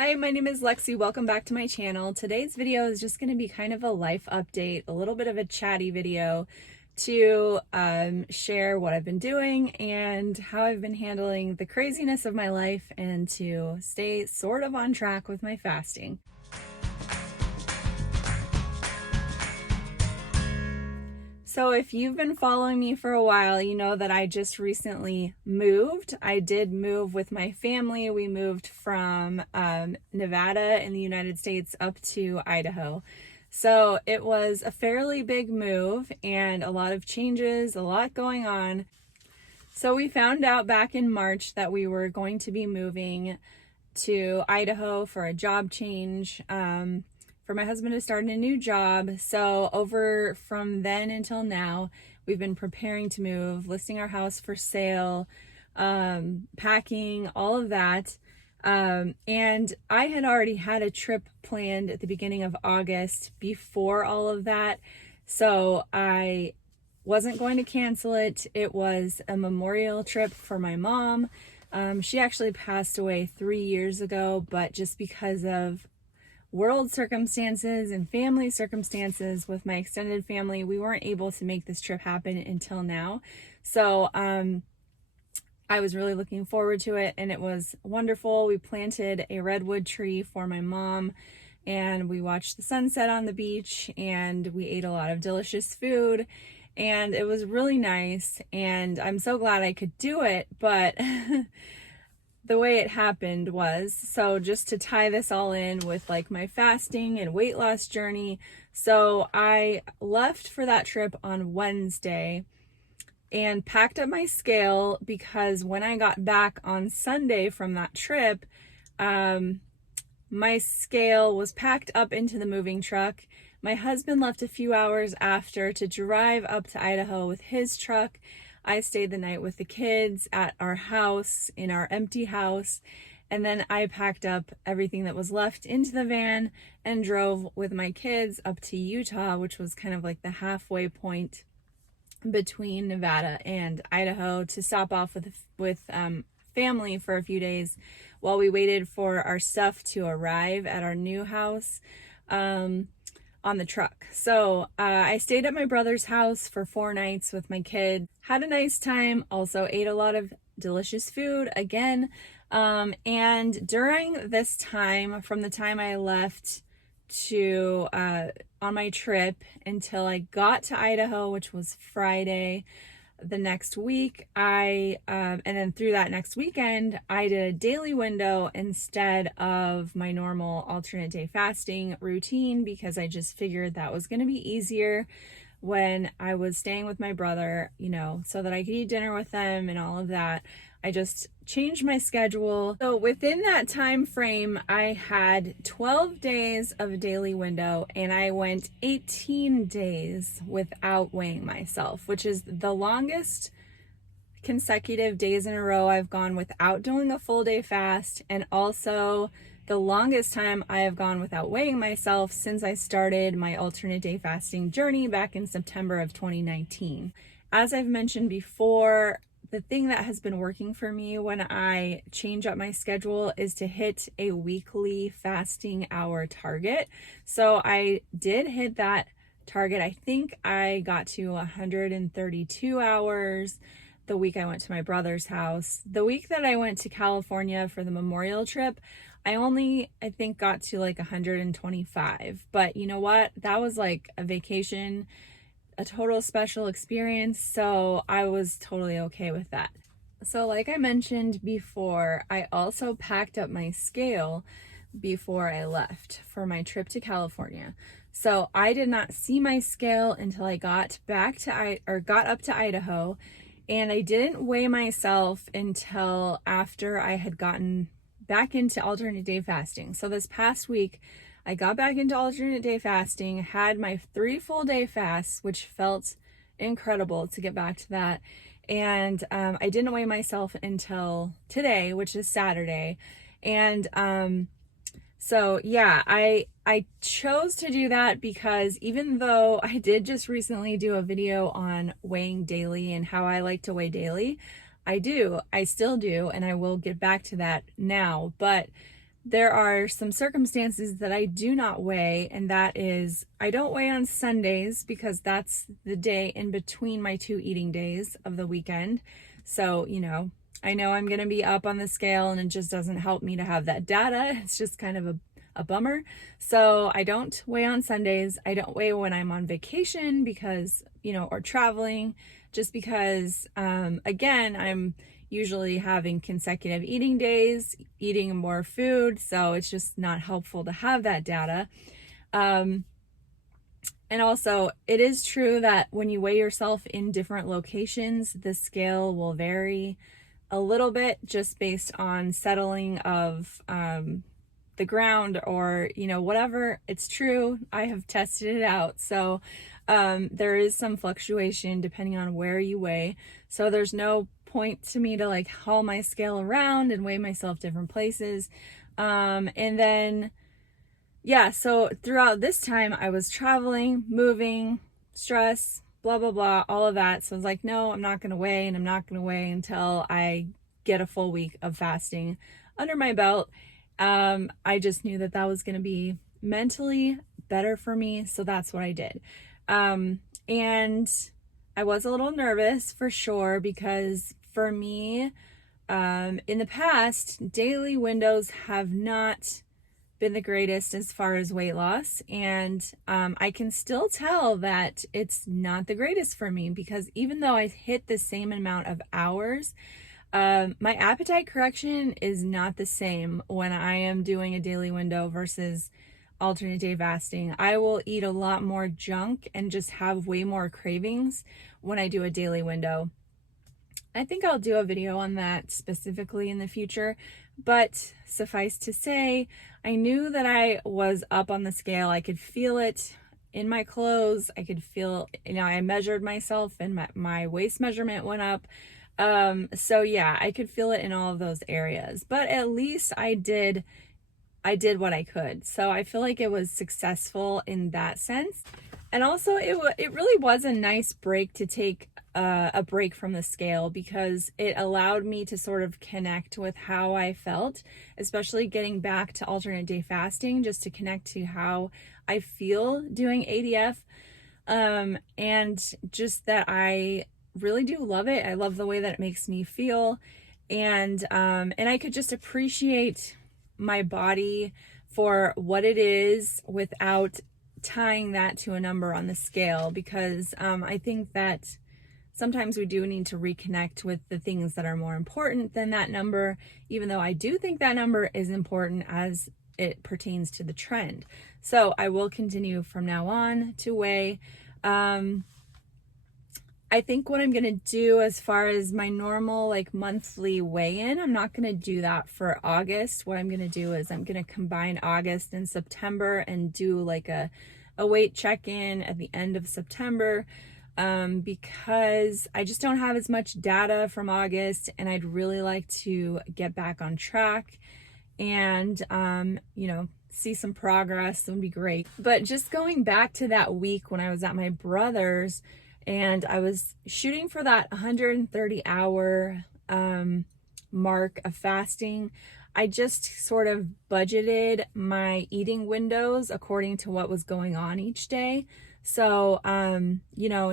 Hi, my name is Lexi. Welcome back to my channel. Today's video is just going to be kind of a life update, a little bit of a chatty video to share what I've been doing and how I've been handling the craziness of my life and to stay sort of on track with my fasting. So if you've been following me for a while, you know that I just recently moved. I did move with my family. We moved from Nevada in the United States up to Idaho. So it was a fairly big move and a lot of changes, a lot going on. So we found out back in March that we were going to be moving to Idaho for a job change. For my husband to start a new job. So over from then until now, we've been preparing to move, listing our house for sale, packing, all of that. And I had already had a trip planned at the beginning of August before all of that. So I wasn't going to cancel it. It was a memorial trip for my mom. She actually passed away 3 years ago, but just because of world circumstances and family circumstances with my extended family, we weren't able to make this trip happen until now. So I was really looking forward to it, and it was wonderful. We planted a redwood tree for my mom, and we watched the sunset on the beach, and we ate a lot of delicious food, and it was really nice, and I'm so glad I could do it. But the way it happened was, so just to tie this all in with like my fasting and weight loss journey. So I left for that trip on Wednesday and packed up my scale because when I got back on Sunday from that trip, my scale was packed up into the moving truck. My husband left a few hours after to drive up to Idaho with his truck. I stayed the night with the kids at our house, in our empty house, and then I packed up everything that was left into the van and drove with my kids up to Utah, which was kind of like the halfway point between Nevada and Idaho, to stop off with family for a few days while we waited for our stuff to arrive at our new house. On the truck. So I stayed at my brother's house for 4 nights with my kid, had a nice time, also ate a lot of delicious food again. And during this time, from the time I left to on my trip until I got to Idaho, which was Friday the next week, and then through that next weekend, I did a daily window instead of my normal alternate day fasting routine because I just figured that was going to be easier when I was staying with my brother, so that I could eat dinner with them and all of that. I just changed my schedule. So within that time frame, I had 12 days of a daily window, and I went 18 days without weighing myself, which is the longest consecutive days in a row I've gone without doing a full day fast, and also the longest time I have gone without weighing myself since I started my alternate day fasting journey back in September of 2019. As I've mentioned before, the thing that has been working for me when I change up my schedule is to hit a weekly fasting hour target. So I did hit that target. I think I got to 132 hours the week I went to my brother's house. The week that I went to California for the memorial trip, I think got to like 125. But you know what? That was like a vacation, a total special experience, so I was totally okay with that. So like I mentioned before, I also packed up my scale before I left for my trip to California. So I did not see my scale until I got up to Idaho, and I didn't weigh myself until after I had gotten back into alternate day fasting. So this past week, I got back into alternate day fasting, had my 3 full day fasts, which felt incredible to get back to that. And I didn't weigh myself until today, which is Saturday. And so yeah, I chose to do that because even though I did just recently do a video on weighing daily and how I like to weigh daily, I still do, and I will get back to that now. But there are some circumstances that I do not weigh, and that is I don't weigh on Sundays because that's the day in between my 2 eating days of the weekend. So, I know I'm going to be up on the scale, and it just doesn't help me to have that data. It's just kind of a bummer. So I don't weigh on Sundays. I don't weigh when I'm on vacation because, or traveling, just because, again, I'm usually having consecutive eating days, eating more food. So it's just not helpful to have that data. And also, it is true that when you weigh yourself in different locations, the scale will vary a little bit just based on settling of the ground or, whatever. It's true. I have tested it out. So there is some fluctuation depending on where you weigh. So there's no point to me to like haul my scale around and weigh myself different places. And then, yeah, so throughout this time I was traveling, moving, stress, blah, blah, blah, all of that. So I was like, no, I'm not going to weigh, and I'm not going to weigh until I get a full week of fasting under my belt. I just knew that was going to be mentally better for me. So that's what I did. And I was a little nervous for sure, because for me, in the past, daily windows have not been the greatest as far as weight loss. And I can still tell that it's not the greatest for me, because even though I hit the same amount of hours, my appetite correction is not the same when I am doing a daily window versus alternate day fasting. I will eat a lot more junk and just have way more cravings when I do a daily window. I think I'll do a video on that specifically in the future, but suffice to say, I knew that I was up on the scale. I could feel it in my clothes. I could feel, I measured myself and my waist measurement went up. So yeah, I could feel it in all of those areas, but at least I did what I could. So I feel like it was successful in that sense. And also it really was a nice break to take a break from the scale, because it allowed me to sort of connect with how I felt, especially getting back to alternate day fasting, just to connect to how I feel doing ADF. And just that I really do love it. I love the way that it makes me feel. And I could just appreciate my body for what it is without tying that to a number on the scale, because I think that sometimes we do need to reconnect with the things that are more important than that number, even though I do think that number is important as it pertains to the trend. So I will continue from now on to weigh. I think what I'm going to do as far as my normal monthly weigh-in, I'm not going to do that for August. What I'm going to do is I'm going to combine August and September and do a weight check-in at the end of September, because I just don't have as much data from August, and I'd really like to get back on track and, see some progress. That would be great. But just going back to that week when I was at my brother's, and I was shooting for that 130 hour mark of fasting, I just sort of budgeted my eating windows according to what was going on each day. So, and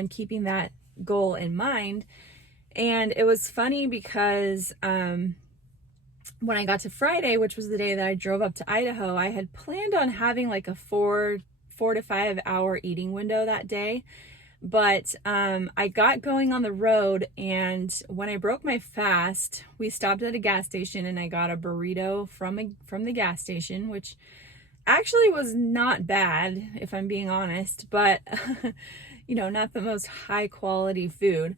keeping that goal in mind. And it was funny because when I got to Friday, which was the day that I drove up to Idaho, I had planned on having a 4 to 5 hour eating window that day. But I got going on the road, and when I broke my fast, we stopped at a gas station and I got a burrito from the gas station, which actually was not bad, if I'm being honest, but not the most high quality food.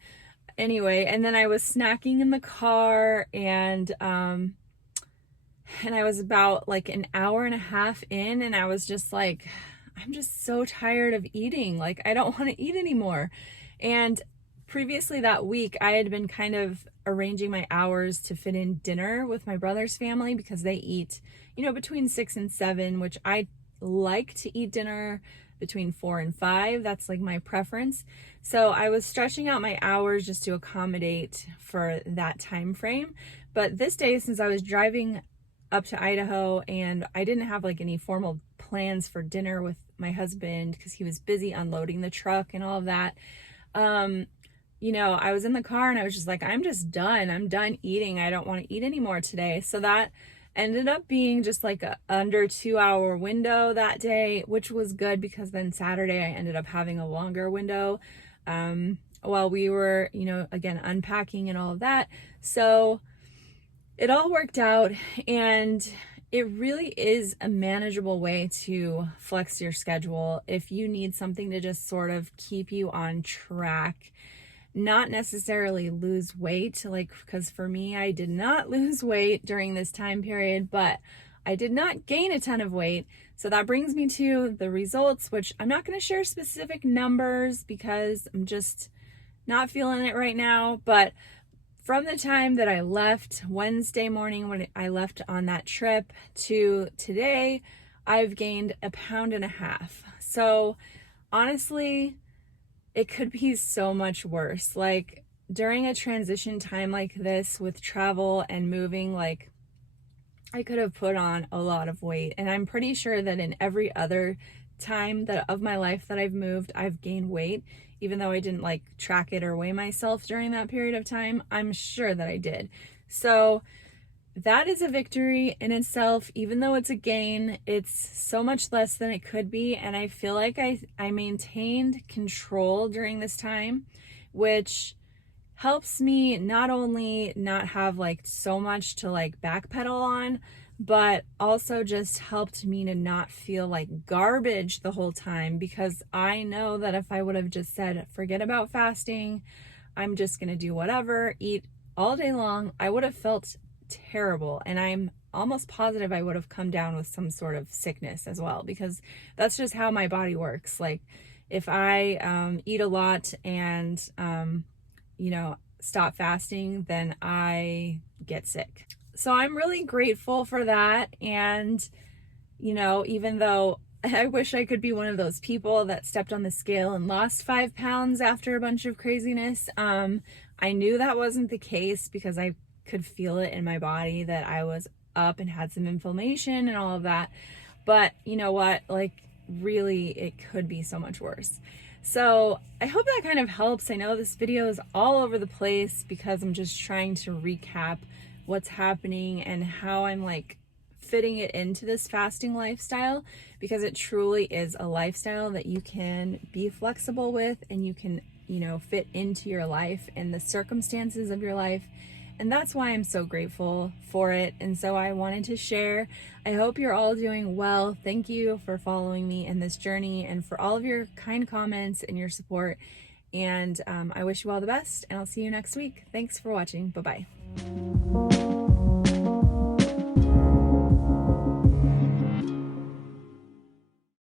Anyway, and then I was snacking in the car, and I was about an hour and a half in, and I was just like, I'm just so tired of eating. I don't want to eat anymore. And previously that week, I had been kind of arranging my hours to fit in dinner with my brother's family, because they eat, between 6 and 7, which I like to eat dinner between 4 and 5. That's my preference. So I was stretching out my hours just to accommodate for that time frame. But this day, since I was driving up to Idaho, and I didn't have like any formal plans for dinner with my husband because he was busy unloading the truck and all of that. I was in the car and I was just like, I'm just done. I'm done eating. I don't want to eat anymore today. So that ended up being just like a under 2 hour window that day, which was good because then Saturday I ended up having a longer window while we were, again, unpacking and all of that. So it all worked out, and it really is a manageable way to flex your schedule if you need something to just sort of keep you on track. Not necessarily lose weight, because for me, I did not lose weight during this time period, but I did not gain a ton of weight. So that brings me to the results, which I'm not going to share specific numbers because I'm just not feeling it right now. But from the time that I left Wednesday morning, when I left on that trip, to today, I've gained 1.5 pounds. So honestly, it could be so much worse. Like during a transition time like this with travel and moving, like I could have put on a lot of weight. And I'm pretty sure that in every other time of my life that I've moved, I've gained weight, even though I didn't like track it or weigh myself during that period of time. I'm sure that I did. So that is a victory in itself. Even though it's a gain, it's so much less than it could be. And I feel like I maintained control during this time, which helps me not only not have like so much to like backpedal on, but also just helped me to not feel like garbage the whole time, because I know that if I would have just said, forget about fasting, I'm just going to do whatever, eat all day long, I would have felt terrible. And I'm almost positive I would have come down with some sort of sickness as well, because that's just how my body works. Like if I eat a lot and, stop fasting, then I get sick. So I'm really grateful for that. And, even though I wish I could be one of those people that stepped on the scale and lost 5 pounds after a bunch of craziness, I knew that wasn't the case because I could feel it in my body that I was up and had some inflammation and all of that. But you know what? Like, really, it could be so much worse. So I hope that kind of helps. I know this video is all over the place because I'm just trying to recap what's happening and how I'm like fitting it into this fasting lifestyle, because it truly is a lifestyle that you can be flexible with and you can, fit into your life and the circumstances of your life. And that's why I'm so grateful for it. And so I wanted to share. I hope you're all doing well. Thank you for following me in this journey and for all of your kind comments and your support. And I wish you all the best, and I'll see you next week. Thanks for watching. Bye-bye.